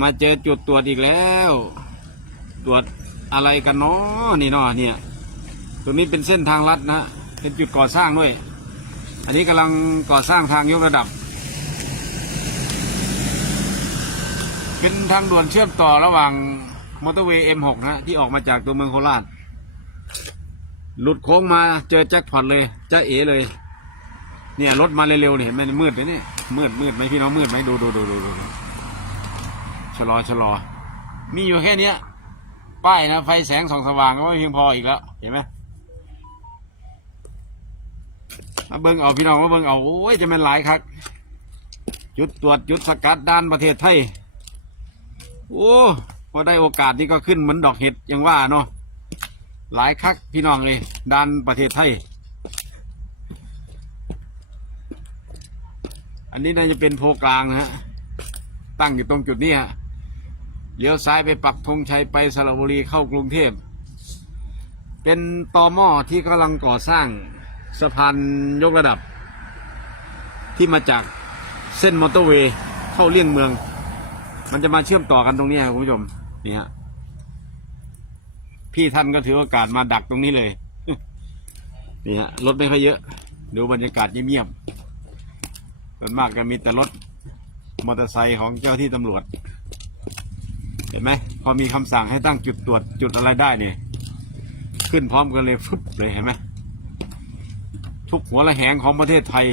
มาเจอจุดตรวจอีกแล้ว ตรวจอะไรกันเนาะนี่เนาะเนี่ย ตรงนี้เป็นเส้นทางลัดนะเป็นจุดก่อสร้างด้วย อันนี้กำลังก่อสร้างทางยกระดับ เป็นทางด่วนเชื่อมต่อระหว่างมอเตอร์เวย์ M6 นะ ที่ออกมาจากตัวเมืองโคราช หลุดโค้งมาเจอแจ็คพอตเลยจ้าเอ๋เลย เนี่ยรถมาเร็วๆเนี่ยเห็นไหมมืดไหมเนี่ยมืดมืดไหมพี่น้องมืดไหมดูดูดูดูดู ชะลอชะลอ มีอยู่แค่เนี้ย ป้ายนะ ไฟแสงส่องสว่างก็ไม่เพียงพออีกแล้ว เห็นไหมมาเบิ่งเอาพี่น้องมาเบิ่งเอาโอ้ยจะเป็นหลายครับจุดตรวจจุดสกัดด้านประเทศไทย โอ้พอได้โอกาสนี่ก็ขึ้นเหมือนดอกเห็ดอย่างว่าเนาะหลายคักพี่น้องเลยด้านประเทศไทย อันนี้น่าจะเป็นโพกลางนะฮะตั้งอยู่ตรงจุดนี้ฮะ เลี้ยวซ้ายไปปักธงชัยไปสระบุรีเข้ากรุงเทพ เป็นตอหม้อที่กำลังก่อสร้างสะพานยกระดับ ที่มาจากเส้นมอเตอร์เวย์เข้าเลี่ยงเมือง มันจะมาเชื่อมต่อกันตรงนี้ครับคุณผู้ชมนี่ฮะพี่ท่านก็ถือโอกาสมาดักตรงนี้เลยนี่ฮะรถไม่ค่อยเยอะ ดูบรรยากาศเงียบๆส่วนมากจะมีแต่รถมอเตอร์ไซค์ของเจ้าที่ตำรวจ ห็นไหมพอมีคำสั่งให้ตั้งจุดตรวจจุดอะไรได้เนี่ย ขึ้นพร้อมกันเลยฟึบเลยเห็นไหมทุกหัวละแหงของประเทศไทย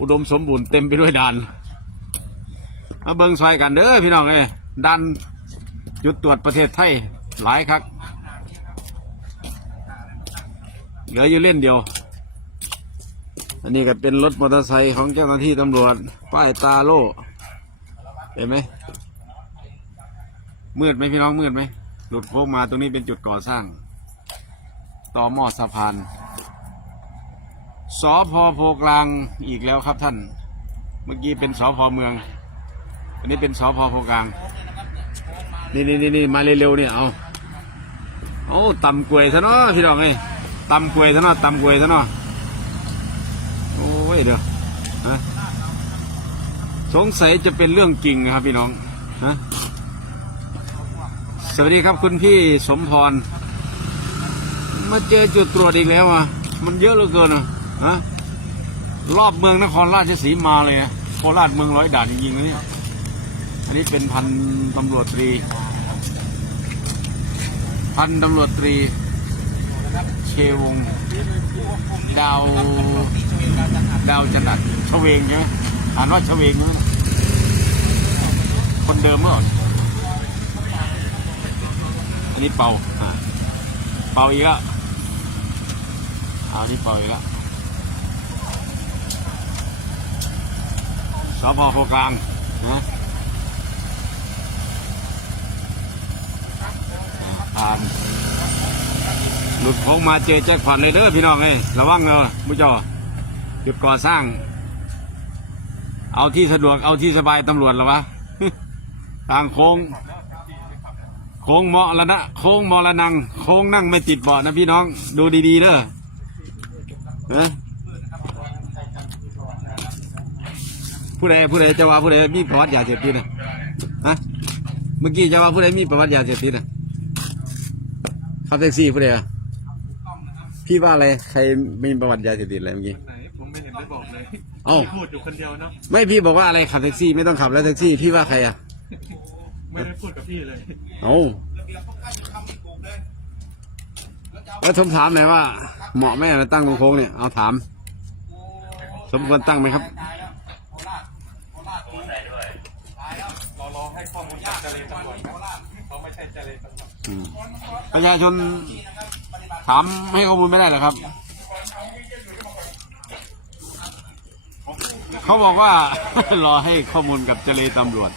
อุดมสมบูรณ์เต็มไปด้วยด่านมาเบิ่งซอยกันเด้อพี่น้องเอ้ยด่านจุดตรวจประเทศไทยหลายครับเหลืออยู่เล่นเดียว อันนี้ก็เป็นรถมอเตอร์ไซค์ของเจ้าหน้าที่ตำรวจ ป้ายตาโล่เห็นไหม มืดไหมพี่น้องมืดไหมหลุดโค้งมาตรงนี้เป็นจุดก่อสร้าง ต่อหม้อสะพานสอพอโพกลางอีกแล้วครับท่าน เมื่อกี้เป็นสอพอเมือง อันนี้เป็นสอพอโพกลาง นี่นี่นี่นี่มาเร็วๆเนี่ยเอาเอาตำกล้วยซะเนาะพี่น้องเอ้ตำกล้วยซะเนาะตำกล้วยซะเนาะโอ้ยเด้อสงสัยจะเป็นเรื่องจริงนะครับพี่น้องฮะ สวัสดีครับคุณพี่สมพร มาเจอจุดตรวจอีกแล้วอะ มันเยอะเหลือเกินอะฮะรอบเมืองนครราชสีมาเลยอะโคราชเมืองร้อยด่านจริงๆนะเนี่ย อันนี้เป็นพันตำรวจตรี พันตำรวจตรี เชวง ดาว ดาวจันทร์ชเวงใช่ไหมอ่านว่าชเวงนะคนเดิมเมื่อก่อน อันนี้เป่าอ่าเป่าอีกแล้วอ่าอันนี้เป่าอีกแล้วสพโคกลางนะอ่าผ่านหลุดโค้งมาเจอแจ็คพอตเลยเด้อพี่น้องเอ้ยระวังเนอะมุจอจุดก่อสร้าง เอาที่สะดวกเอาที่สบายตำรวจหรอวะ ทางโค้ง ค้งเหมาะแล้วนะโค้งมอละนัง โค้งนั่งไม่ติดเบาะนะพี่น้อง ดูดีๆเด้อเอ้ยผู้ใดผู้ใดจะว่าผู้ใดมีประวัติยาเสพติดนะฮะเมื่อกี้จะว่าผู้ใดมีประวัติยาเสพติดนะขับแท็กซี่ผู้ใดอะพี่ว่าอะไรใครมีประวัติยาเสพติดอะไรเมื่อกี้ไหนผมไม่เห็นได้บอกเลยเอ้าพี่พูดอยู่คนเดียวเนาะไม่พี่บอกว่าอะไรขับแท็กซี่ไม่ต้องขับแล้วแท็กซี่พี่ว่าใครอะ ไม่ได้พูดกับพี่เลยเอาแล้วผมถามหน่อยว่า เหมาะไหมอะไรตั้งตรงโค้งเนี่ย เอาถาม สมควรตั้งไหมครับรอรอให้ข้อมูลจากเจเลตำรวจครับเขาไม่ใช่เจเลตำรวจอืมประชาชนถามให้ข้อมูลไม่ได้เหรอครับ เขาบอกว่ารอให้ข้อมูลกับเจเลตำรวจ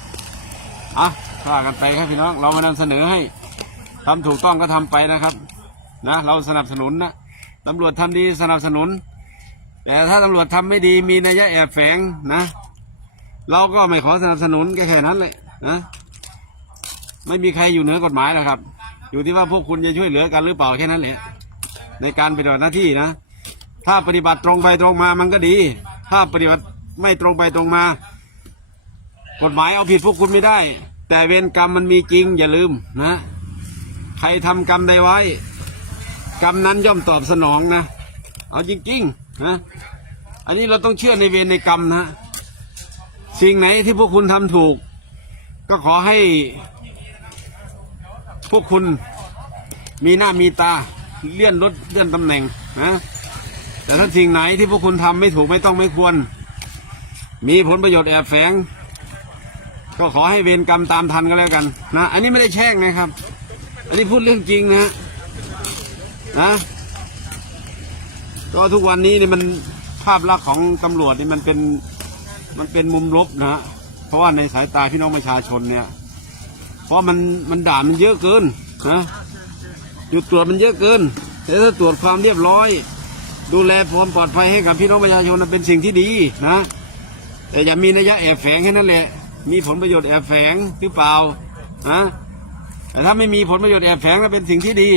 อะ ว่ากันไปครับพี่น้องเรามานำเสนอให้ทำถูกต้องก็ทำไปนะครับ นะเราสนับสนุนนะตำรวจทำดีสนับสนุน แต่ถ้าตำรวจทำไม่ดีมีนัยยะแอบแฝงนะ เราก็ไม่ขอสนับสนุนแค่แค่นั้นเลยนะไม่มีใครอยู่เหนือกฎหมายหรอกครับ อยู่ที่ว่าพวกคุณจะช่วยเหลือกันหรือเปล่าแค่นั้นแหละในการปฏิบัติหน้าที่นะ ถ้าปฏิบัติตรงไปตรงมามันก็ดี ถ้าปฏิบัติไม่ตรงไปตรงมา กฎหมายเอาผิดพวกคุณไม่ได้ แต่เวรกรรมมันมีจริง อย่าลืมนะ ใครทำกรรมใดไว้ กรรมนั้นย่อมตอบสนองนะ เอาจริงๆนะอันนี้เราต้องเชื่อในเวรในกรรมนะสิ่งไหนที่พวกคุณทำถูก ก็ขอให้ พวกคุณมีหน้ามีตาเลื่อนรถเลื่อนตำแหน่งนะแต่ถ้าสิ่งไหนที่พวกคุณทำไม่ถูกไม่ต้องไม่ควร มีผลประโยชน์แอบแฝง ก็ขอให้เวรกรรมตามทันก็แล้วกันนะอันนี้ไม่ได้แช่งนะครับ อันนี้พูดเรื่องจริงนะนะก็ทุกวันนี้นี่มันภาพลักษณ์ของตำรวจนี่มันเป็นมันเป็นมุมลบนะเพราะว่าในสายตาพี่น้องประชาชนเนี่ย เพราะมันมันด่ามันเยอะเกินนะจุดตรวจมันเยอะเกินแต่ถ้าตรวจความเรียบร้อย ดูแลความปลอดภัยให้กับพี่น้องประชาชนนั้นเป็นสิ่งที่ดีนะ แต่อย่ามีนัยยะแอบแฝงแค่นั้นแหละ มีผลประโยชน์แอบแฝงหรือเปล่านะแต่ถ้าไม่มีผลประโยชน์แอบแฝงก็เป็นสิ่งที่ดี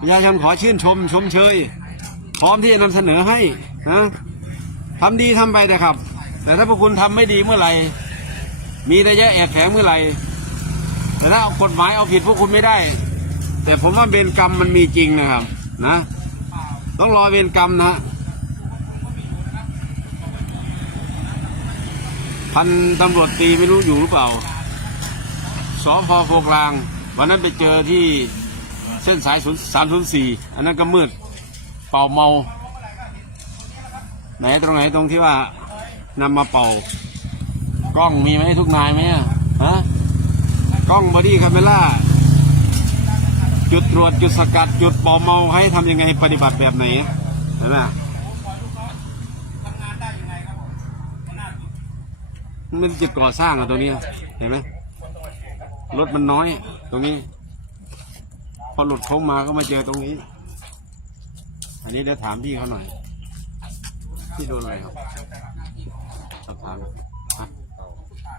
ประชาชนขอชื่นชมชมเชย พร้อมที่จะนำเสนอให้นะทำดีทำไปนะครับ แต่ถ้าพวกคุณทำไม่ดีเมื่อไหร่มีระยะแอบแฝงเมื่อไหร่แต่ถ้าเอากฎหมายเอาผิดพวกคุณไม่ได้ แต่ผมว่าเวรกรรมมันมีจริงนะครับ นะ ต้องรอเวรกรรมนะ พันตำรวจตีไม่รู้อยู่หรือเปล่าสพโคกลาง วันนั้นไปเจอที่เส้นสายสามศูนย์สี่อันนั้นก็มืด เป่าเมา ไหนตรงไหนตรงที่ว่านำมาเป่ากล้องมีไหมทุกนายไหมฮะกล้องบอดี้คาเมล่าจุดตรวจจุดสกัด จุดเป่าเมาให้ทำยังไงปฏิบัติแบบไหนเห็นไหม ไมันเป็นจุดก่อสร้างอะตรงนี้เห็นไหมรถมันน้อย ตรงนี้ พอหลุดโค้งมาก็มาเจอตรงนี้ อันนี้เดี๋ยวถามพี่เขาหน่อยพี่โดนอะไรครับสอบถามหน่อยฮะ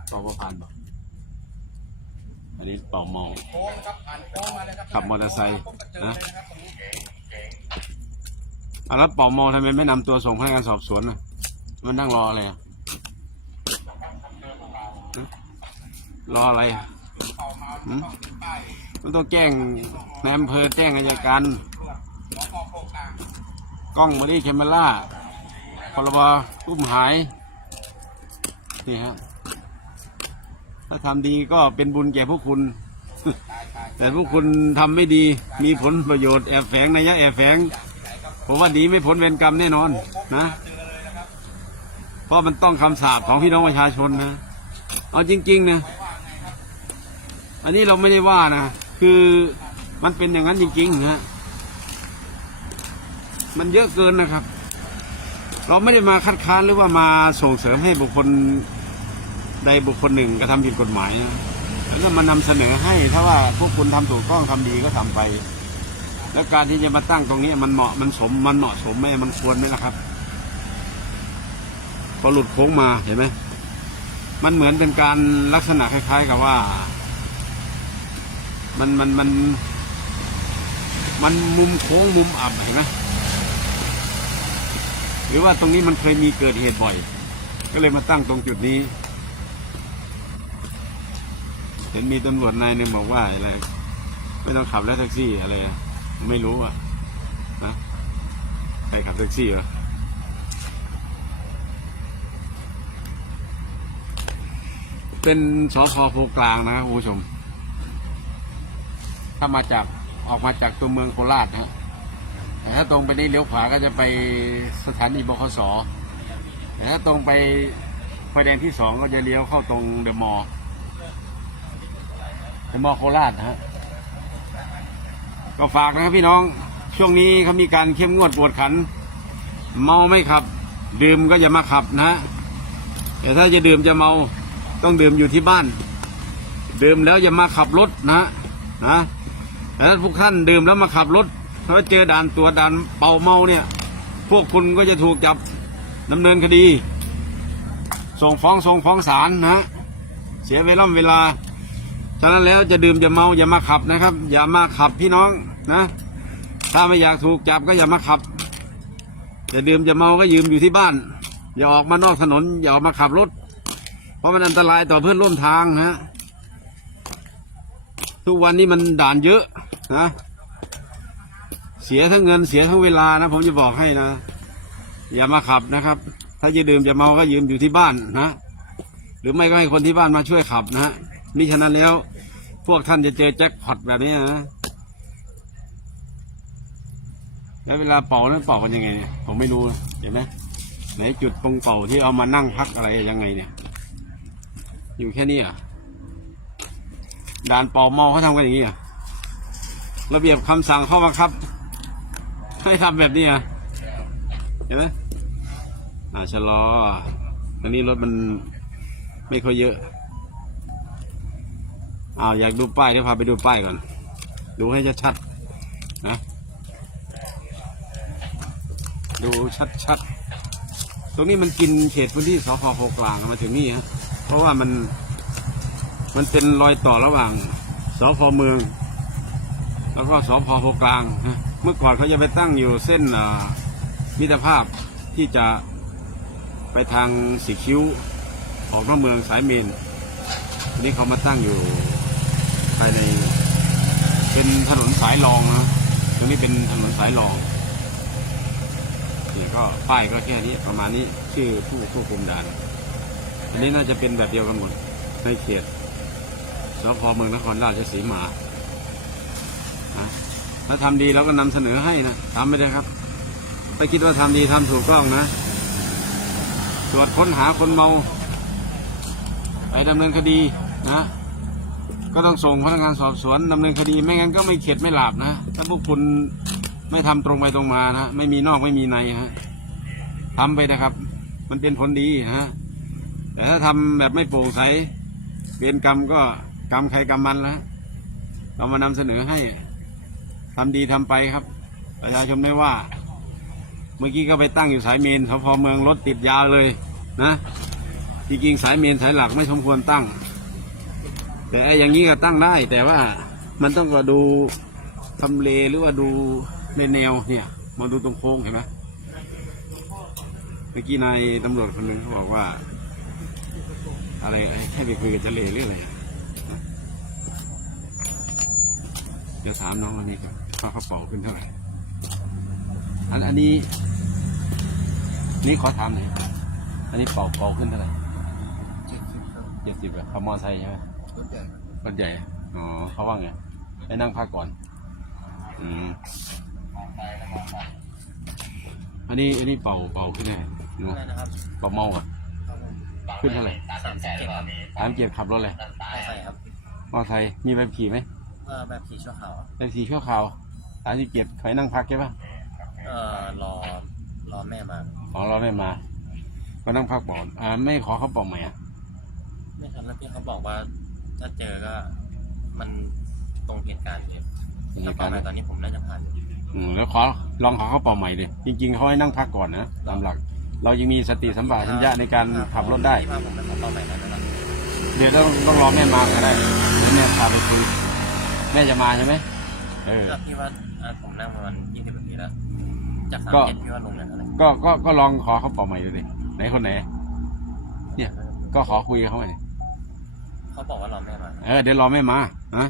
เป่าประพันธ์บอกอันนี้เป่าเมาขับมอเตอร์ไซค์นะอะแล้วเป่าเมาทำไมไม่นำตัวส่งพนักานสอบสวนนะมันนั่งรออะไรอะฮะ รออะไรอะหืมมันต้องแจ้งในอำเภอแจ้งอายการกล้องบอดี้แคมเมล่าพรบอุ้มหาย นี่ฮะ ถ้าทำดีก็เป็นบุญแก่พวกคุณ แต่พวกคุณทำไม่ดี มีผลประโยชน์แอบแฝงในยะแอบแฝง ผมว่าดีไม่พ้นเวรกรรมแน่นอนนะ เพราะมันต้องคำสาปของพี่น้องประชาชนนะ เอาจริง ๆ นะ อันนี้เราไม่ได้ว่านะ คือมันเป็นอย่างนั้นจริงๆนะมันเยอะเกินนะครับ เราไม่ได้มาคัดค้านหรือว่ามาส่งเสริมให้บุคคลใดบุคคลหนึ่งกระทำผิดกฎหมายนะแล้วก็มานำเสนอให้ถ้าว่าพวกคุณทำถูกต้องทำดีก็ทำไป แล้วการที่จะมาตั้งตรงนี้มันเหมาะมันสมมันเหมาะสมไหมมันควรไหมล่ะครับพอหลุดโค้งมาเห็นไหมมันเหมือนเป็นการลักษณะคล้าย ๆ กับว่า มันมันมัน มันมุมโค้งมุมอับเห็นไหมหรือว่าตรงนี้มันเคยมีเกิดเหตุบ่อย ก็เลยมาตั้งตรงจุดนี้ เห็นมีตำรวจนายหนึ่งบอกว่าอะไรไม่ต้องขับแล้วแท็กซี่อะไร ไม่รู้อะนะใครขับแท็กซี่เหรอเป็นสพโพกลางนะครับคุณผู้ชม ถ้ามาจากออกมาจากตัวเมืองโคราชนะฮะแต่ถ้าตรงไปนี่เลี้ยวขวาก็จะไปสถานีบขสแต่ถ้าตรงไปไฟแดงที่สองก็จะเลี้ยวเข้าตรงเดอะมอลล์เดอะมอลล์โคราชนะฮะก็ฝากนะครับพี่น้องช่วงนี้เขามีการเข้มงวดปวดขัน เมาไม่ขับ ดื่มก็อย่ามาขับนะฮะแต่ถ้าจะดื่มจะเมาต้องดื่มอยู่ที่บ้าน ดื่มแล้วอย่ามาขับรถนะนะ แต่ถ้าพวกท่านดื่มแล้วมาขับรถถ้าเจอด่านตัวด่านเป่าเมาเนี่ย พวกคุณก็จะถูกจับดำเนินคดี ส่งฟ้องส่งฟ้องศาลนะ เสียเวลาเวลาฉะนั้นแล้วจะดื่มจะเมาอย่ามาขับนะครับ อย่ามาขับพี่น้องนะ ถ้าไม่อยากถูกจับก็อย่ามาขับ จะดื่มจะเมาก็ยืมอยู่ที่บ้าน อย่าออกมานอกถนน อย่าออกมาขับรถ เพราะมันอันตรายต่อเพื่อนร่วมทางนะ ทุกวันนี้มันด่านเยอะ นะเสียทั้งเงินเสียทั้งเวลานะผมจะบอกให้นะอย่ามาขับนะครับ ถ้าจะดื่มจะเมาก็ยืมอยู่ที่บ้านนะหรือไม่ก็ให้คนที่บ้านมาช่วยขับนะมิฉะนั้นแล้ว พวกท่านจะเจอแจ็คพอตแบบนี้นะแล้วเวลาเป่าแล้วเป่ากันยังไงเนี่ยผมไม่รู้เห็นไหมไหนจุดตรงเป่าที่เอามานั่งพักอะไรยังไงเนี่ย อยู่แค่นี้อะด่านเป่าเมาเขาทำกันอย่างนี้อะ ระเบียบคำสั่งข้อบังคับ ให้ทำแบบนี้อะเห็นไหมอ่าชะลออันนี้รถมันไม่ค่อยเยอะอ้าวอยากดูป้ายเดี๋ยวพาไปดูป้ายก่อน ดูให้ชัดๆนะ ดูชัดๆ ตรงนี้มันกินเขตพื้นที่สพโพกลางมาถึงนี่ฮะ เพราะว่ามัน มันเป็นรอยต่อระหว่างสพเมือง แล้วก็สพโพกลางฮะเมื่อก่อนเขาจะไปตั้งอยู่เส้นมิตรภาพที่จะไปทางสีคิ้วออกนอกเมืองสายเมนทีนี้เขามาตั้งอยู่ภายใน เป็นถนนสายรองนะตรงนี้เป็นถนนสายรองนี่ก็ป้ายก็แค่นี้ประมาณนี้ชื่อผู้ควบคุมด่าน อันนี้น่าจะเป็นแบบเดียวกันหมดในเขตสพเมืองนครราชสีมา นะถ้าทำดีเราก็นำเสนอให้นะทำไม่ได้ครับถ้าคิดว่าทำดีทำถูกต้องนะตรวจค้นหาคนเมา ไปดำเนินคดีนะ ก็ต้องส่งพนักงานสอบสวนดำเนินคดี ไม่งั้นก็ไม่เข็ดไม่หลาบนะถ้าพวกคุณไม่ทำตรงไปตรงมานะไม่มีนอกไม่มีในฮะทำไปนะครับ มันเป็นผลดีฮะแต่ถ้าทำแบบไม่โปร่งใสเวรกรรมก็กรรมใครกรรมมันแล้วเรามานำเสนอให้ ทำดีทำไปครับ ประชาชนไม่ว่า เมื่อกี้ก็ไปตั้งอยู่สายเมนสพเมืองรถติดยาวเลยนะจริงๆสายเมนสายหลักไม่สมควรตั้ง แต่ไอ้อย่างนี้ก็ตั้งได้ แต่ว่ามันต้องก็ดูทำเลหรือว่าดูในแนวเนี่ย มาดูตรงโค้งเห็นไหมเมื่อกี้นายตำรวจคนหนึ่งเขาบอกว่า อะไรให้ไปคุยกับเจเลหรืออะไรนะ เดี๋ยวถามน้องอันนี้ก่อนว่าเขาเป่าขึ้นเท่าไหร่อันอันนี้ นี่ขอถามหน่อยอันนี้เป่าเป่าขึ้นเท่าไหร่เจ็ดสิบอะขับมอเตอร์ไซค์ใช่ไหมรถใหญ่รถใหญ่อ๋อเขาว่าไงไปนั่งพักก่อน อืมอันนี้อันนี้เป่าเป่าขึ้นไงหนูอะไรนะครับเป่าเมาอะขึ้นเท่าไหร่สามสิบเจ็ดครับถามเกียรติขับรถเลยไม่ใช่ครับมอไซค์มีใบขับขี่ไหม เออแบบขี่ชั่วคราวอะใบขับขี่ชั่วคราวถามที่เกียรติใครนั่งพักใช่ปะเออรอรอแม่มาของเราไม่มา ก็นั่งพักก่อนอ่าไม่ขอเขาเป่าใหม่อะไม่ครับแล้วพี่เขาบอกว่า ถ้าเจอก็มันตรงเหตุการณ์เลยเหตุถ้าการณ์ไปตอนนี้ผมน่าจะผ่านอยู่อืมแล้วขอลองขอเขาเป่าใหม่ดิจริง ๆเขาให้นั่งพักก่อนนะตามหลัก เรายังมีสติสัมปชัญญะในการขับรถได้ ที่ว่าผมไปขอต่อใหม่ได้ไหมล่ะเดี๋ยวต้องต้องรอแม่มาก็ได้แล้วแม่พาไปคุย แม่จะมาใช่ไหมเออก็พี่ว่าอะผมนั่งประมาณยี่สิบนาทีแล้ว จากสามก็ เจ็ดพี่ว่าลงเนี่ยเท่าไหร่ก็ก็ก็ลองขอเขาเป่าใหม่ดูดิไหนคนไหน เนี่ย ก็ขอคุยกับเขาหน่อยดิเขาบอกว่ารอแม่มาเออเดี๋ยวรอแม่มาฮะ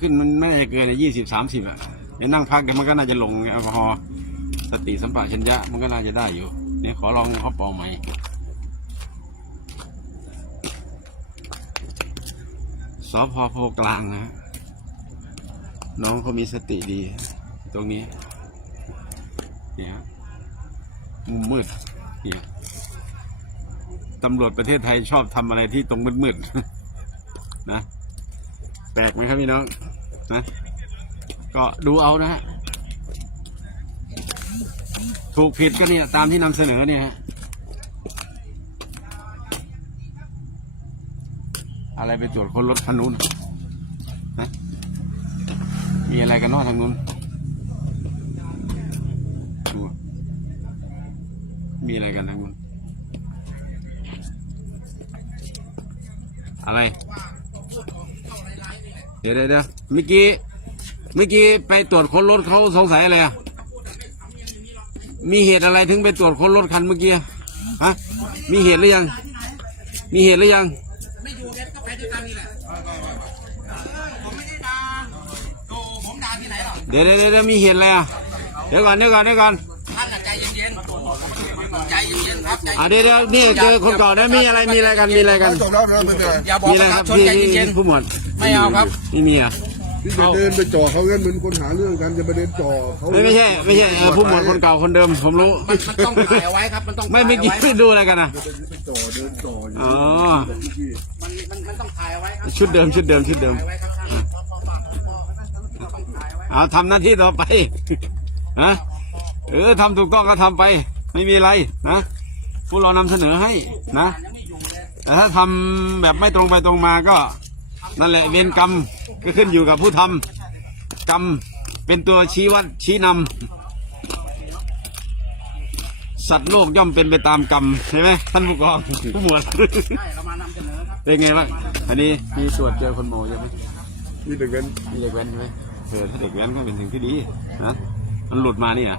ขึ้นมันไม่ได้เกินยี่สิบสามสิบอะเดี๋ยวนั่งพักเดี๋ยวมันก็น่าจะลงแอลกอฮอล์สติสัมปชัญญะมันก็น่าจะได้อยู่เนี่ยขอลองเขาเป่าใหม่สพโพกลางนะ น้องเขามีสติดี ตรงนี้ เนี่ยมุมมืดเนี่ยตำรวจประเทศไทยชอบทำอะไรที่ตรงมืดๆนะ แปลกไหมครับพี่น้อง นะ ก็ดูเอานะฮะ ถูกผิดก็เนี่ย ตามที่นำเสนอเนี่ยฮะอะไรไปตรวจคนรถคันนู้นนะ มีอะไร กันเนอกทางนู้นดูมีอะไรกันทางนู้นอะไร เดี๋ยวเดี๋ยวเมื่อกี้ เมื่อกี้ไปตรวจค้นรถเขาสงสัยอะไรอะ มีเหตุอะไรถึงไปตรวจค้นรถคันเมื่อกี้อะฮะ มีเหตุหรือยัง มีเหตุหรือยัง ไม่อยู่แกก็ไปด้วยกันนี่แหละ เดี๋ยวเดี๋ยวเดี๋ยวมีเหตุอะไรอะเดี๋ยวก่อนเดี๋ยวก่อนเดี๋ยวก่อนท่านน่ะใจเย็นๆใจเย็นๆครับใจอะเดี๋ยวเดี๋ยวนี่เจอคนเก่านะมีอะไรมีอะไรกันมีอะไรกันจบแล้วเราไม่เป็นไรอย่าบอกมีปอะไรระคชารับชนพี่ใจพี่เย็นผู้หมวดไม่เอาครับไม่มีอะที่จะเดินไปจ่อเขางั้นเหมือนคนหาเรื่องกันจะไปเดินจ่อเขาไม่ไม่ใช่ไม่ใช่เออผู้หมวดคนเก่าคนเดิมผมรู้มันมันต้องถ่ายเอาไว้ครับมันต้องไม่เมื่อกี้ถ่ายเอาว้ดูอะไรกันอะไปจ่อเดินจ่ออยู่อ๋อมันมันมันต้องถ่ายเอาไว้ครับชุดเดิมชุดเดิมชุดเดิม เอาทำหน้าที่ต่อไปนะเออทำถูกต้องก็ทำไป ไม่มีอะไรนะพวกเรานำเสนอให้นะ แต่ถ้าทำแบบไม่ตรงไปตรงมาก็นั่นแหละเวรกรรมก็ขึ้นอยู่กับผู้ทำกรรมเป็นตัวชี้วัดชี้นำสัตว์โลกย่อมเป็นไปตามกรรมใช่ไหมท่านผู้กองผู้หมวดเป็นไงบ้างอันนี้มีตรวจเจอคนเมาใช่ไหมนี่เด็กกันมีเด็กแว้นใช่ไหม เออถ้าเด็กแว้นก็เป็นสิ่งที่ดีนะมันหลุดมานี่อะ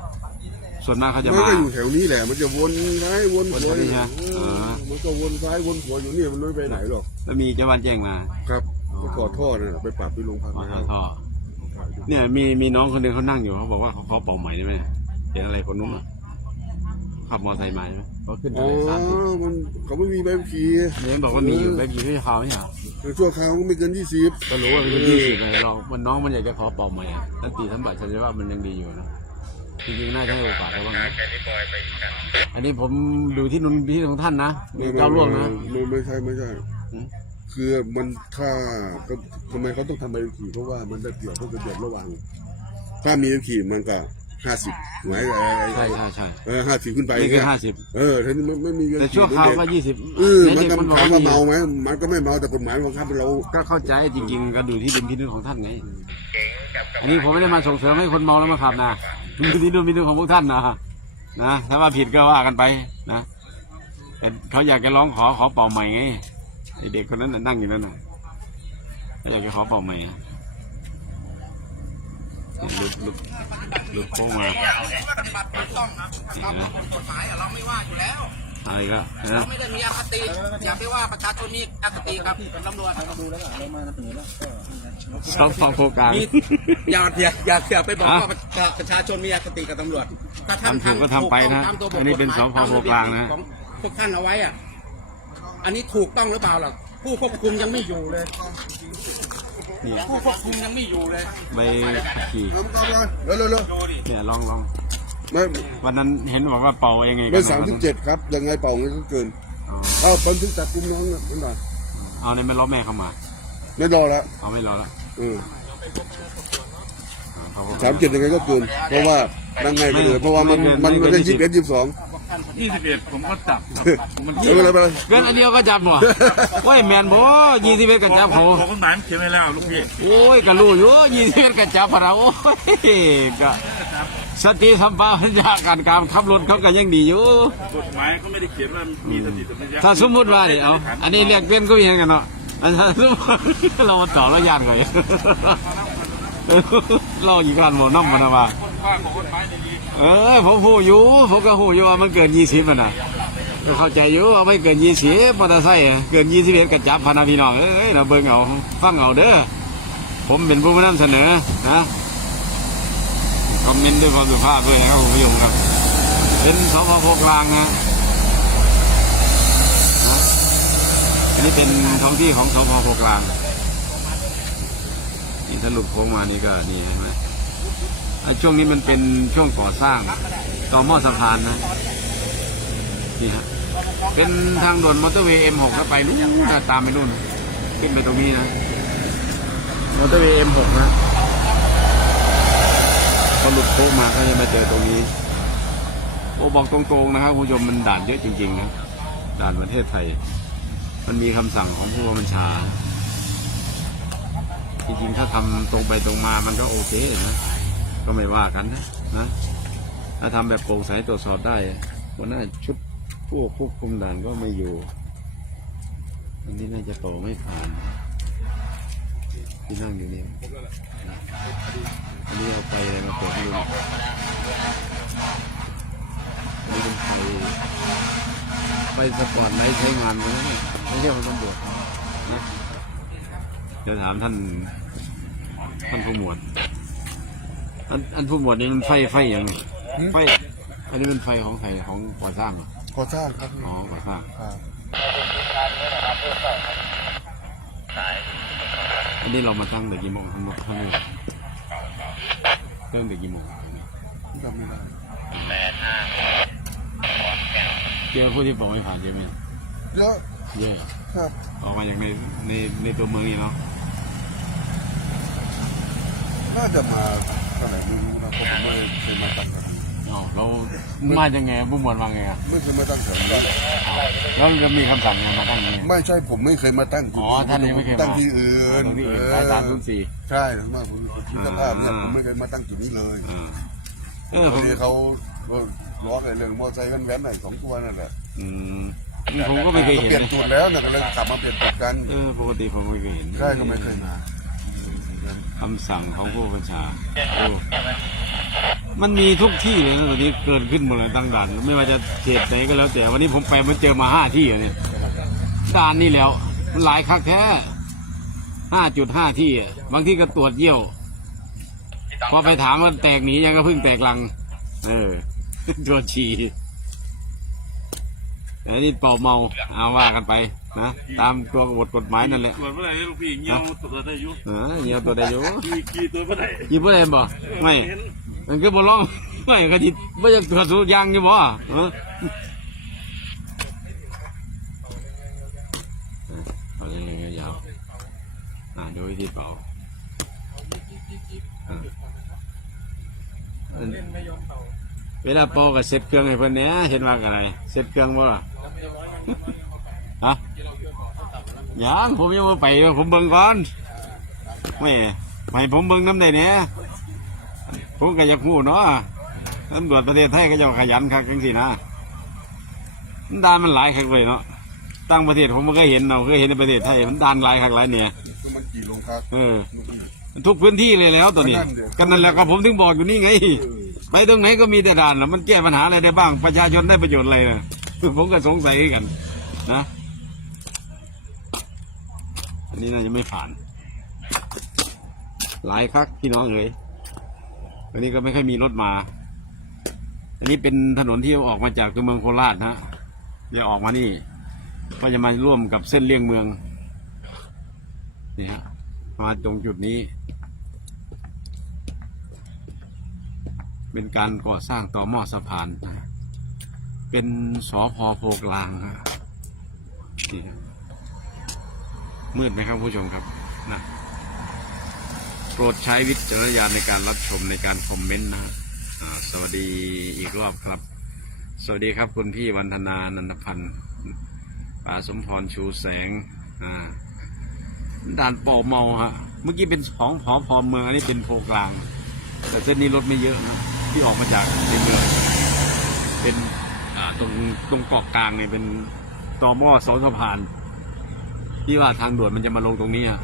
ส่วนมากเขาจะมันมา ก็อยู่แถวนี้แหละ มันจะวนซ้ายวนขวาวนแถวนี้ใช่ไหมเอเอออ มันก็วนซ้ายวนขวาอยู่นี่มันไม่ไปไหนหรอก แล้วมีเจ้าวันแจ้งมาครับไปขอโทษนะไปปรับที่โรงพักมานะคหารับท่อเนี่ยมีมีน้องคนหนึ่งเขานั่งอยู่เขาบอกว่าเขาขอเป่าใหม่ได้ไหมเห็นอะไรคนนู้นอะขับมอเตอร์ไซค์มาใช่ไหมเขาขึ้นอ๋อะอไรสามสิบมันเขาไม่มีใบขับขี่ เน้นบอกว่ามีอยู่แบบกี่ชั่วคราวไม่ใช่เหรอ ในชั่วคราวก็ไม่เกินยี่สิบก็รู้ว่าเป็นยี่สิบเลยเรามันน้องมันอยากจะขอเป่าใหม่อะแล้วตีทั้งบัตรฉันว่ามันยังดีอยู่นะจริงๆน่าจะให้โอกาสเขาบ้างนะอันนี้ผมดูที่นุ่นที่ของท่านนะมีก้าวล่วงนะไม่ไม่ใช่ไม่ใช่อืมคือมันถ้าก็ทำไมเขาต้องทำใบขับขี่เพราะว่ามันได้เกี่ยวกับระเบียบระหว่างถ้ามีใบขับขี่มันก็ ห้าสิบหมายไอ้ไอ้ใช่ใช่ใช่เออห้าสิบขึ้นไปนี่คือเนี่ยห้าสิบเออทีนี้มันไม่มีเงินแต่ชั่วคราวก็ยี่สิบเออมันเด็ก็กมันบอกถามว่าว่ามีเมาไหมมันก็ไม่เมาแต่กฎหมายบังคับเรา ก็เข้าใจจริงๆก็ดูที่ดุลพินิจของท่านไงอันนี้ผมไม่ได้มาส่งเสริมให้คนเมาแล้วมาขับนะดูที่ดุลพินิจของพวกท่านนะนะถ้าว่าผิดก็ว่ากันไปนะแต่เขาอยากจะร้องขอขอเป่าใหม่ไงไอเด็กคนนั้นน่ะนั่งอยู่นั่นน่ะเขาอยากจะขอเป่าใหม่อะนี่ ลุกลุกลุกโค้งมาปฏิบัติถูกต้องนะตามกฎหมายอะเราไม่ว่าอยู่แล้วอะไรก็นะเราไม่ได้มีอคติอย่าไปว่าประชาชนมีอคติครับตำรวจสองสองโครงการมีอย่าอย่าอย่าอย่าไปบอกว่าประชาชนมีอคติกับตำรวจถ้าท่านทำถูกก็ทำไปนะตามตัวบทอันนี้เป็นสพโพกลางนะของพวกท่านเอาไว้อะอันนี้ถูกต้องหรือเปล่าล่ะผู้ควบคุมยังไม่อยู่เลย นี่ผู้ควบคุมยังไม่อยู่เลยใบขับขี่เร็วเร็วเร็วเร็วเนี่ยลองลองไม่วันนั้นเห็นบอกว่าเป่าเองไงไม่สามสิบเจ็ดครับ ยังไงเป่าเงินก็เกินอ๋อเอาตอนที่จับกุมน้องนะนั่นน่ะเอาในไม่ล้อแม่เข้ามาไม่รอแล้วเอาไม่รอแล้วเอออ่าเขาก็สามเจ็ดยังไงก็เกินเพราะว่านั่งไงก็เลยเพราะว่ามันมันมันได้ยี่สิบเอ็ดยี่สิบสอง ยี่สิบเอ็ดผมก็จับมันไม่เป็นไรไม่เป็นไรเกินอันเดียวก็จับบ่โอ้ยแมนบ่ยี่สิบเอ็ดก็จับเขาบอกกฎหมายมันเขียนไว้แล้วลูกพี่โอ้ยก็รู้อยู่ยี่สิบเอ็ดก็จับพะเราโอ้ยก็สติสัมปชัญญะการการขับรถเขาก็ยังดีอยู่กฎหมายก็ไม่ได้เขียนว่ามีสติสัมปชัญญะถ้าสมมุติว่าดิเอาอันนี้เรียกเป็นก็ยังกันเนาะอันถ้าสมมติเรามาต่อแล้วยานก่อนเราอีกการบ่น้ำมันนะว่าว่าของกฎหมายดี เออผมหูอยู่ผมก็หูอยู่ว่ามันเกินยี่สิบมันนะก็เข้าใจอยู่ว่าไม่เกินยี่สิบมอเตอร์ไซค์เกินยี่สิบเอ็ดกระจับพานาพี่น้องเอ้ยเราเบิ่งเอาฟังเอาเด้อผมเป็นผู้นำเสนอนะคอมเมนต์ด้วยความสุภาพด้วยนะครับคุณผู้ชมครับ เป็นสพพกลางนะนะอันนี้เป็นท้องที่ของสพพกลางนี่ถ้าหลุดโค้งมานี่ก็นี่เห็นไหม ช่วงนี้มันเป็นช่วงก่อสร้างต่อหม้อสะพานนะนี่ฮะเป็นทางด่วนมอเตอร์เวย์ M6 แล้วไปนู่นตามไปนู่น ขึ้นไปตรงนี้นะมอเตอร์เวย์ M6 นะพอหลุดโค้งมาก็จะมาเจอตรงนี้ โอ้บอกตรงๆนะครับคุณผู้ชมมันด่านเยอะจริงๆนะด่านประเทศไทย มันมีคำสั่งของผู้บัญชา จริงๆถ้าทำตรงไปตรงมามันก็โอเคนะ ก็ไม่ว่ากันนะนะถ้าทำแบบโปร่งใสตรวจสอบได้หัวหน้าชุดผู้ควบคุมด่านก็ไม่อยู่ อันนี้น่าจะโตไม่ผ่าน ที่นั่งอยู่นี่นะอันนี้เอาไปอะไรมาเปิดให้ดูน่อยอันนี้เป็นไฟไฟสปอร์ตไลท์ใช้งานมาแล้วเนี่ยไม่ใช่เป็นตำรวจนะจะถามท่านท่านผู้หมวด อันอันผู้หมวดนี่มันไฟไฟอย่างไฟอันนี้เป็นไฟของใครของก่อสร้างเหรอก่อสร้างครับอ๋อก่อสร้างครับอันนี้เรามาตั้งแต่กี่โมงทั้งหมดทั้งหมดเริ่มแต่กี่โมงจำไม่ได้เจอผู้ที่บอกไม่ผ่านใช่ไหมเยอะเยอะครับออกมาจากในในในตัวเมืองนี่เนาะน่าจะมาเท่าไหร่ไม่รู้นะเพราะผมไม่เคยมาตั้งแถวนี้อ๋อเรามาจากไงผู้หมวดมาไงอะไม่เคยมาตั้งแถวนี้แล้วจะมีคำสั่งไงมาตั้งยังไง ไม่ใช่ผมไม่เคยมาตั้งจุดอ๋อท่านยังไม่เคยมา ตั้งที่อื่นตรงที่อื่นเอสายอสามศูนย์สี่ใช่มากผมที่สภาพเนี่ยอ่าผมไม่เคยมาตั้งจุดนี้เลยอ่าเออพผอมดีเขาก็ล้อไอ้เรื่องมอเตอร์ไซค์กันแว้นไหนสองตัวนั่นแหละอืมผมก็ไม่เคยเห็นเปลี่ยนนะจุดแล้วเนี่ยก็เลยขับมาเปลี่ยนจุดกันเออปกติผมไม่เคยเห็น ใช่ก็ไม่เคยมา คำสั่งของผู้บัญชา มันมีทุกที่เลยนะตอนนี้เกิดขึ้นหมดเลยตั้งด่าน ไม่ว่าจะเขตไหนก็แล้วแต่วันนี้ผมไปมันเจอมาห้าที่อะเนี่ยด่านนี่แล้วมันหลายครั้งแท้ห้าจุดห้าที่อะบางที่ก็ตรวจเยี่ยว พอไปถามว่าแตกหนียังก็เพิ่งแตกลัง เออตรวจฉี่ แต่นี่เป่าเมาเอาว่ากันไปนะตามตัวบทกฎหมายนั่นแหละส่วนเมื่อไหร่ลูกพี่เงี้ยวตัวได้ยุเออเหี่ยวตัวใดอยู่กี่กี่ตัวเมื่อไหร่ยิบเพื่อนบ่ไม่มันคือบ่ร้องไม่ก็จิไม่อยากตรวจสูยางอยู่บ่เออเอาอย่างเงี้ยยาวอ่าดูวิธีเป่าอ่าอันเวลาเป่าก็เซ็ตเครื่องให้เพิ่นเนี้ยเห็นว่าอะไรเซ็ตเครื่องบ่ฮะยังผมยังไม่ไปเลยผมเบิ่งก่อนไม่ไม่ผมเบิ่งน้ำได้เนี่ยผมก็อยากพูดเนาะตำรวจประเทศไทยก็จะขยันคักจังสินะมันดานมันหลายคักเลยเนาะตั้งประเทศผมไม่เคยเห็นเราเคยเห็นในประเทศไทยมันดานหลายคักหลายเนี่ยก็มันกี่โรงพักเออทุกพื้นที่เลยแล้วตัวนี้ก็นั่นเดี๋ยวกันนั่นแหละก็ผมถึงบอกอยู่นี่ไง ไปตรงไหนก็มีแต่ด่านแล้วมันแก้ปัญหาอะไรได้บ้าง ประชาชนได้ประโยชน์อะไรนะผมก็สงสัยกัน นะ อันนี้น่าจะไม่ผ่าน หลายครั้งพี่น้องเลยอันนี้ก็ไม่ค่อยมีรถมา อันนี้เป็นถนนที่ออกมาจากตัวเมืองโคราชนะจะออกมานี่ ก็จะมาร่วมกับเส้นเลี่ยงเมือง นี่ฮะ มาตรงจุดนี้ เป็นการก่อสร้างต่อหม้อสะพานนะเป็นสอพอโพกลางนะนี่ครับมืดไหมครับผู้ชมครับนะโปรดใช้วิจารณญาณในการรับชมในการคอมเมนต์นะสวัสดีอีกรอบครับ สวัสดีครับคุณพี่วันธนานันทพันธ์ป่าสมพรชูแสงอ่าด่านโปเมาฮะเมื่อกี้เป็นของผอพอเมืองอันนี้เป็นโพกลาง แต่เส้นนี้รถไม่เยอะนะที่ออกมาจากในเมืองเป็นตรงตรงเกาะกลางเนี่ยเป็นตอหม้อเสาสะพาน ที่ว่าทางด่วนมันจะมาลงตรงนี้อะ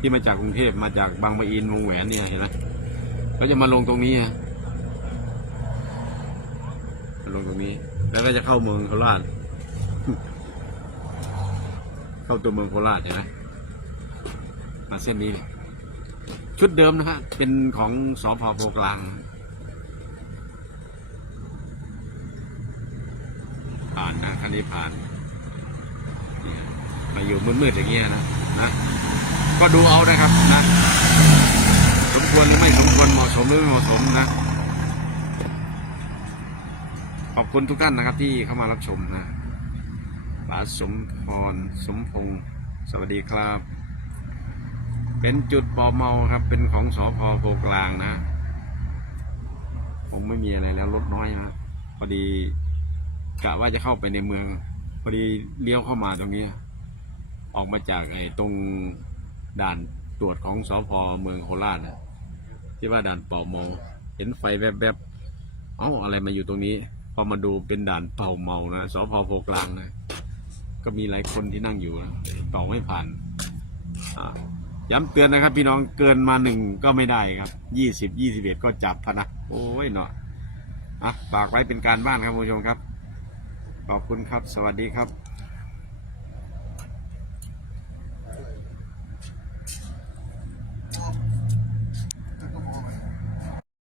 ที่มาจากกรุงเทพมาจากบางปะอินวงแหวนเนี่ยเห็นไหมก็จะมาลงตรงนี้อะมาลงตรงนี้ แล้วก็จะเข้าเมืองโคราชเข้าตัวเมืองโคราชเห็นไหมมาเส้นนี้เลย ชุดเดิมนะฮะ เป็นของสอพโพกลางผ่านนะคันนี้ผ่านมาอยู่มืดๆอย่างเงี้ยนะนะก็ดูเอานะครับนะสมควรหรือไม่สมควรเหมาะสมหรือไม่เหมาะสมนะขอบคุณทุกท่านนะครับที่เข้ามารับชมนะป๋าสมพรสมพงศ์สวัสดีครับ เป็นจุดปอเมาครับ เป็นของสอพอโพกลางนะคงไม่มีอะไรแล้วรถน้อยนะพอดีกะว่าจะเข้าไปในเมือง พอดีเลี้ยวเข้ามาตรงนี้ ออกมาจากไอ้ตรงด่านตรวจของสอพอเมืองโคราชนะที่ว่าด่านป่าเมาเห็นไฟแวบๆเอ้าอะไรมาอยู่ตรงนี้ พอมาดูเป็นด่านเป่าเมานะสพโพกลางนะก็มีหลายคนที่นั่งอยู่นะเป่าไม่ผ่านอ่า ย้ำเตือนนะครับ พี่น้องเกินมาหนึ่งก็ไม่ได้ครับยี่สิบยี่สิบเอ็ดก็จับพนะโอ้ยเนาะอะฝากไว้เป็นการบ้านครับคุณผู้ชมครับ ขอบคุณครับ สวัสดีครับ